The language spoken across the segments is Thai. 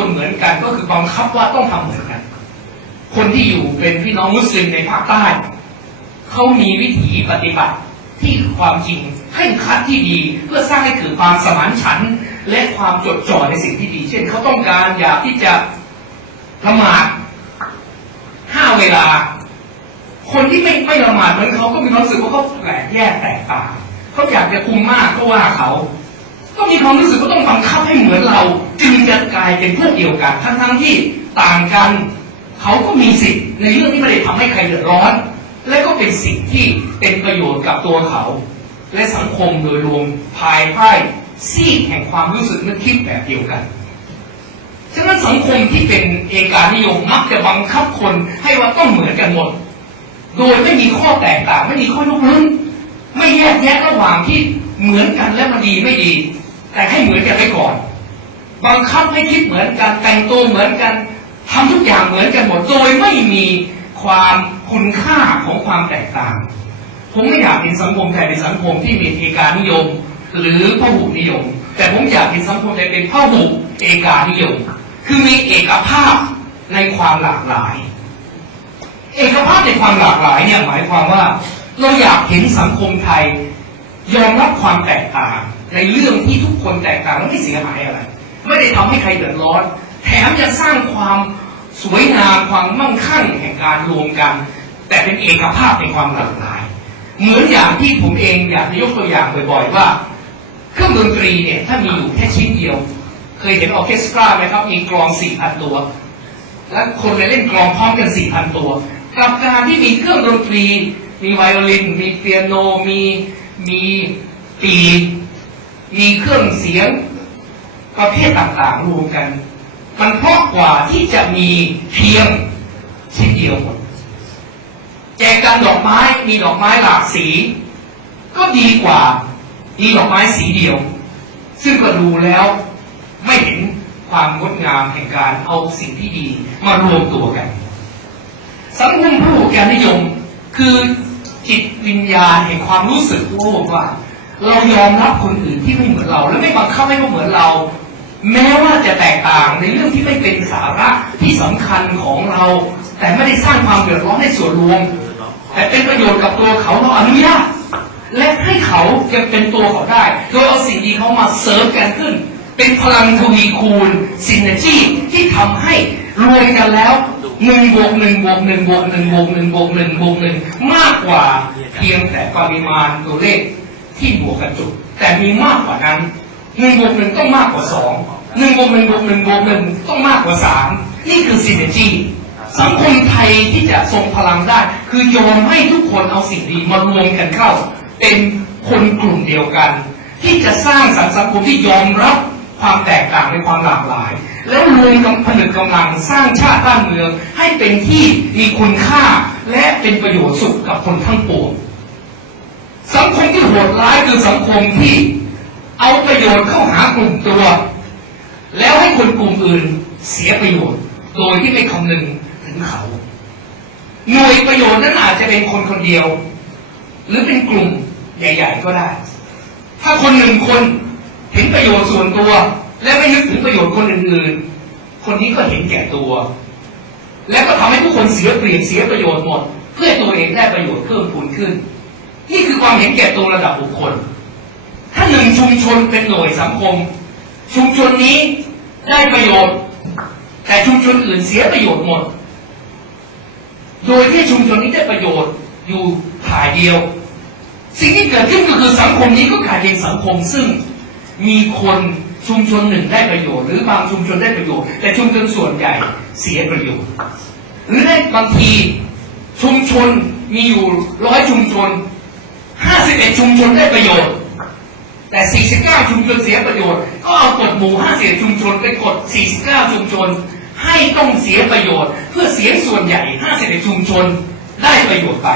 คนเหมือนกันก็คือบังคับว่าต้องทำเหมือนกัน คนที่อยู่เป็นพี่น้องมุสลิมในภาคใต้เขามีวิถีปฏิบัติที่ความจริงเคร่งครัดที่ดีเพื่อสร้างให้เกิดความสมานฉันท์และความจดจ่อในสิ่งที่ดี เช่นเขาต้องการอยากที่จะละหมาดห้าเวลา คนที่ไม่ไม่ละหมาดเหมือนเขาก็มีความรู้สึกว่าเขาแปลกแยกแตกต่างเขาอยากจะคุมมากก็ว่าเขา ก็มีความรู้สึกว่าต้องบังคับให้เหมือนเรา จึงจะกลายเป็นพวกเดียวกัน ทั้งทั้งๆที่ต่างกัน เขาก็มีสิทธิ์ในเรื่องที่ไม่ได้ทำให้ใครเดือดร้อน และก็เป็นสิ่งที่เป็นประโยชน์กับตัวเขา และสังคมโดยรวมภายใต้ซีกแห่งความรู้สึกนึกคิดแบบเดียวกันฉะนั้นสังคมที่เป็นเอกานิยมมักจะบังคับคนให้ว่าต้องเหมือนกันหมด โดยไม่มีข้อแตกต่างไม่มีข้อยกเว้นไม่แยกแยะระหว่างที่เหมือนกันและมันดีไม่ดี แต่ให้เหมือนกันไปก่อน บังคับให้คิดเหมือนกันแต่งตัวเหมือนกันทำทุกอย่างเหมือนกันหมดโดยไม่มีความคุณค่าของความแตกต่าง ผมไม่อยากเห็นสังคมไทยเป็นสังคมที่มีเอกานิยม หรือพหุนิยม แต่ผมอยากเห็นสังคมไทยเป็นพหุเอกานิยม คือมีเอกภาพในความหลากหลาย เอกภาพในความหลากหลายเนี่ยหมายความว่า เราอยากเห็นสังคมไทย ยอมรับความแตกต่าง ในเรื่องที่ทุกคนแตกต่างแล้วไม่เสียหายอะไร ไม่ได้ทำให้ใครเดือดร้อน แถมจะสร้างความสวยงามความมั่งคั่งแห่งการรวมกัน แต่เป็นเอกภาพในความหลากหลาย เหมือนอย่างที่ผมเองอยากจะยกตัวอย่างบ่อยๆว่า เครื่องดนตรีเนี่ยถ้ามีอยู่แค่ชิ้นเดียว เคยเห็นออเคสตราไหมครับมีกลองสี่พันตัว และคนไปเล่นกลองพร้อมกันสี่พันตัวกับการที่มีเครื่องดนตรี มีไวโอลิน มีเปียโน มี มีปี มีเครื่องเสียง ประเภทต่างๆรวมกัน มันเพราะกว่าที่จะมีเพียงชิ้นเดียวหมดแจกกันดอกไม้มีดอกไม้หลากสี ก็ดีกว่ามีดอกไม้สีเดียว ซึ่งก็ดูแล้วไม่เห็นความงดงามแห่งการเอาสิ่งที่ดีมารวมตัวกัน สังคมผู้แกนนิยมคือจิตวิญญาณแห่งความรู้สึกโลกว่า เรายอมรับคนอื่นที่ไม่เหมือนเรา และไม่บังคับให้เขาเหมือนเรา แม้ว่าจะแตกต่างในเรื่องที่ไม่เป็นสาระที่สำคัญของเรา แต่ไม่ได้สร้างความเดือดร้อนในส่วนรวม แต่เป็นประโยชน์กับตัวเขาเราอนุญาตและให้เขายังเป็นตัวเขาได้ โดยเอาสิ่งดีเขามาเสริมกันขึ้น เป็นพลังทวีคูณซินเนจีที่ทำให้รวมกันแล้วหนึ่งบวกหนึ่งบวกหนึ่งบวกหนึ่งบวกหนึ่งบวกหนึ่งบวกหนึ่งมากกว่าเพียงแต่ปริมาณตัวเลขที่บวกกันจุดแต่มีมากกว่านั้น หนึ่งบวกหนึ่งต้องมากกว่าสองหนึ่งบวกหนึ่งบวกหนึ่งบวกหนึ่งต้องมากกว่าสามนี่คือซินเนจีสังคมไทยที่จะทรงพลังได้ คือยอมให้ทุกคนเอาสิ่งดีมารวมกันเข้า เป็นคนกลุ่มเดียวกัน ที่จะสร้างสังคมที่ยอมรับความแตกต่างในความหลากหลาย แล้วรวมกันผนึกกำลังสร้างชาติบ้านเมือง ให้เป็นที่มีคุณค่าและเป็นประโยชน์สุขกับคนทั้งปวงสังคมที่โหดร้ายคือสังคมที่ เอาประโยชน์เข้าหากลุ่มตัว แล้วให้คนกลุ่มอื่นเสียประโยชน์ โดยที่ไม่คำนึงถึงเขา หน่วยประโยชน์นั้นอาจจะเป็นคนคนเดียว หรือเป็นกลุ่มใหญ่ ๆ ก็ได้ ถ้าคนหนึ่งคนเห็นประโยชน์ส่วนตัว และไม่นึกถึงประโยชน์คนอื่นๆ คนนี้ก็เห็นแก่ตัว และก็ทำให้ทุกคนเสียเปรียบเสียประโยชน์หมด เพื่อตัวเองได้ประโยชน์เพิ่มพูนขึ้น นี่คือความเห็นแก่ตัวระดับบุคคล ถ้าหนึ่งชุมชนเป็นหน่วยสังคม ชุมชนนี้ได้ประโยชน์ แต่ชุมชนอื่นเสียประโยชน์หมด โดยที่ชุมชนนี้ได้ประโยชน์อยู่ถ่ายเดียว สิ่งที่เกิดขึ้นก็คือสังคมนี้ก็กลายเป็นสังคมซึ่งมีคนชุมชนหนึ่งได้ประโยชน์ หรือบางชุมชนได้ประโยชน์ แต่ชุมชนส่วนใหญ่เสียประโยชน์ หรือได้บางทีชุมชนมีอยู่ร้อยชุมชนห้าสิบเอ็ดชุมชนได้ประโยชน์ แต่ 49 ชุมชนเสียประโยชน์ ก็เอากฎหมู่50ชุมชนไปกด 49 ชุมชน ให้ต้องเสียประโยชน์ เพื่อเสียงส่วนใหญ่51ชุมชนได้ประโยชน์ไป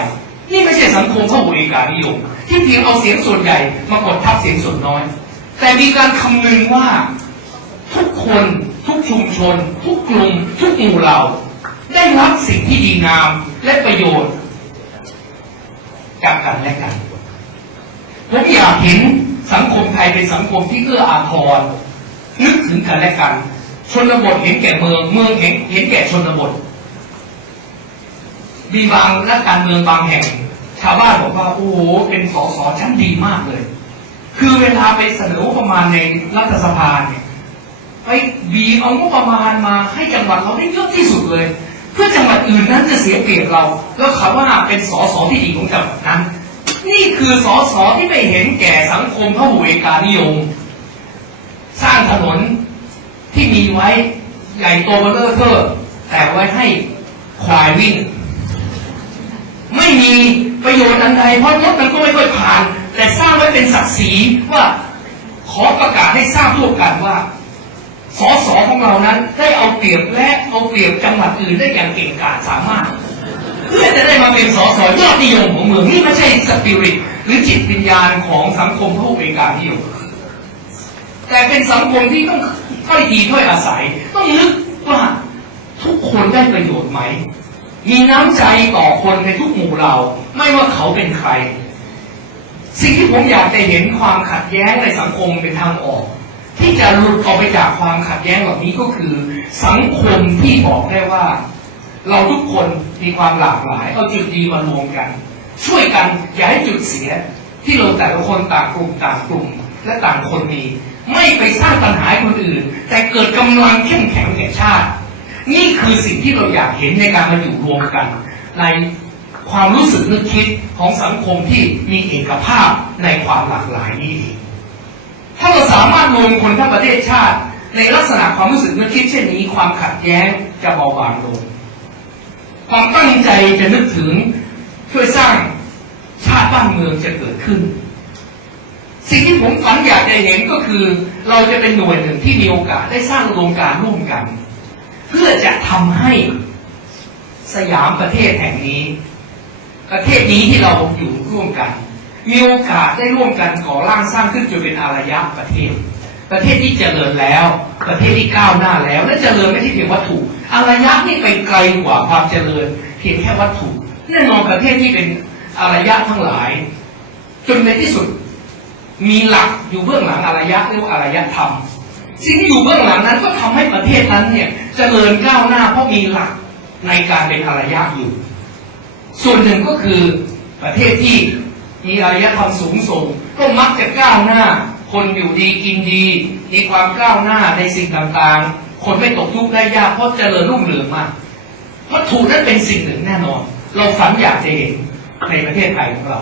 นี่ไม่ใช่สังคมพระบริการนิยม ที่เพียงเอาเสียงส่วนใหญ่มากดทับเสียงส่วนน้อย แต่มีการคำนึงว่าทุกคนทุกชุมชน ทุกกลุ่มทุกหมู่เหล่า ได้รับสิ่งที่ดีงามและประโยชน์จากกันและกันผมอยากเห็น สังคมไทยเป็นสังคมที่เอื้ออาทรนึกถึงกันและกัน ชนบทเห็นแก่เมือง เมืองเห็นเห็นแก่ชนบท มีบางนักการเมืองบางแห่ง ชาวบ้านบอกว่าโอ้โหเป็นสสชั้นดีมากเลย คือเวลาไปเสนอประมาณในรัฐสภาเนี่ยไปบีเอางบประมาณมาให้จังหวัดเราได้เยอะที่สุดเลย เพื่อจังหวัดอื่นนั้นจะเสียเปรียบเรา แล้วเขาว่าเป็นสสที่ดีของจังหวัดนั้น นี่คือสสที่ไม่เห็นแก่สังคมพระหุเอกานิยม สร้างถนนที่มีไว้ใหญ่โตเบอร์เลอร์เทอร์แต่ไว้ให้ควายวิ่ง ไม่มีประโยชน์อันใดเพราะรถมันก็ไม่ค่อยผ่าน แต่สร้างไว้เป็นศักดิ์ศรีว่า ขอประกาศให้ทราบทั่วกันว่าสสของเรานั้นได้เอาเปรียบและเอาเปรียบจังหวัดอื่นได้อย่างเก่งกาจสามารถ เพื่อจะได้มาเป็นสสยอดนิยมของเมืองนี่ไม่ใช่สปิริตหรือจิตวิญญาณของสังคมผู้เป็นการนิยมแต่เป็นสังคมที่ต้องค่อยดีค่อยอาศัย ต้องนึกว่าทุกคนได้ประโยชน์ไหม มีน้ำใจต่อคนในทุกหมู่เรา ไม่ว่าเขาเป็นใคร สิ่งที่ผมอยากจะเห็นความขัดแย้งในสังคมเป็นทางออก ที่จะหลุดออกไปจากความขัดแย้งเหล่านี้ก็คือ สังคมที่บอกได้ว่า เราทุกคนมีความหลากหลาย เอาจุดดีมารวมกัน ช่วยกันอย่าให้จุดเสีย ที่เราแต่ละคนต่างกลุ่มต่างกลุ่ม และต่างคนมี ไม่ไปสร้างปัญหาให้คนอื่น แต่เกิดกำลังเข้มแข็งแก่ชาติ นี่คือสิ่งที่เราอยากเห็นในการมาอยู่รวมกัน ในความรู้สึกนึกคิดของสังคมที่มีเอกภาพในความหลากหลายนี้เองถ้าเราสามารถรวมคนทั้งประเทศชาติ ในลักษณะความรู้สึกนึกคิดเช่นนี้ ความขัดแย้งจะเบาบางลง ความตั้งใจจะนึกถึงช่วยสร้างชาติบ้านเมืองจะเกิดขึ้น สิ่งที่ผมฝันอยากจะเห็นก็คือ เราจะเป็นหน่วยหนึ่งที่มีโอกาสได้สร้างโครงการร่วมกัน เพื่อจะทำให้สยามประเทศแห่งนี้ ประเทศนี้ที่เราอยู่ร่วมกัน มีโอกาสได้ร่วมกันก่อร่างสร้างขึ้นจนเป็นอารยะประเทศ ประเทศที่เจริญแล้ว ประเทศที่ก้าวหน้าแล้วและเจริญไม่ใช่เพียงวัตถุอารยะนี่ไปไกลกว่าความเจริญ เพียงแค่วัตถุแน่นอนประเทศที่เป็นอารยะทั้งหลายจนในที่สุด มีหลักอยู่เบื้องหลังอารยะเรียกว่าอารยธรรมสิ่งที่อยู่เบื้องหลังนั้นก็ทำให้ประเทศนั้นเนี่ยเจริญก้าวหน้าเพราะมีหลักในการเป็นอารยะอยู่ ส่วนหนึ่งก็คือประเทศที่มีอารยธรรมสูงส่งก็มักจะก้าวหน้า คนอยู่ดีกินดี มีความก้าวหน้าในสิ่งต่างๆ คนไม่ตกทุกข์ได้ยากเพราะเจริญรุ่งเรืองมากวัตถุนั้นเป็นสิ่งหนึ่งแน่นอน เราฝันอยากจะเห็นในประเทศไทยของเรา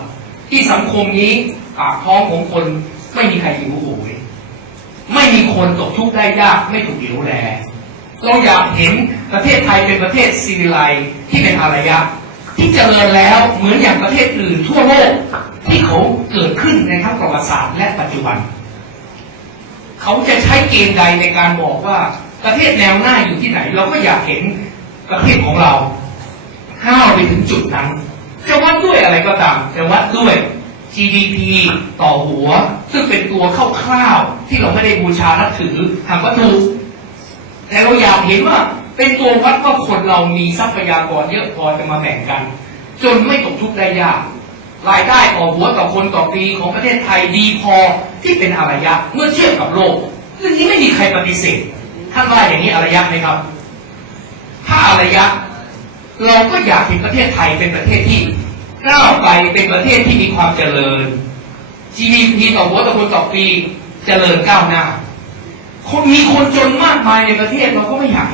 ที่สังคมนี้ปากท้องของคนไม่มีใครหิวโหยไม่มีคนตกทุกข์ได้ยากไม่ถูกเหลียวแลเราอยากเห็นประเทศไทยเป็นประเทศซีวิไลที่เป็นอารยะ ที่เจริญแล้วเหมือนอย่างประเทศอื่นทั่วโลก ที่เขาเกิดขึ้นในทั้งประวัติศาสตร์และปัจจุบัน เขาจะใช้เกณฑ์ใดในการบอกว่าประเทศแนวหน้าอยู่ที่ไหน เราก็อยากเห็นประเทศของเราห้าวไปถึงจุดนั้น จะวัดด้วยอะไรก็ตามจะวัดด้วย GDP ต่อหัว ซึ่งเป็นตัวคร่าวๆที่เราไม่ได้บูชานับถือทางวัตถุแต่เราอยากเห็นว่าเป็นตัววัดว่าคนเรามีทรัพยากรเยอะพอจะมาแบ่งกัน จนไม่ตกทุกข์ได้ยาก รายได้ต่อหัวต่อคนต่อปีของประเทศไทยดีพอที่เป็นอารยะเมื่อเทียบกับโลกเรื่องนี้ไม่มีใครปฏิเสธท่านว่าอย่างนี้อารยะไหมครับ ถ้าอารยะ เราก็อยากเห็นประเทศไทยเป็นประเทศที่ก้าวไปเป็นประเทศที่มีความเจริญ GDP ต่อหัวต่อคนต่อปีเจริญก้าวหน้าคนมีคนจนมากมายในประเทศเราก็ไม่อยาก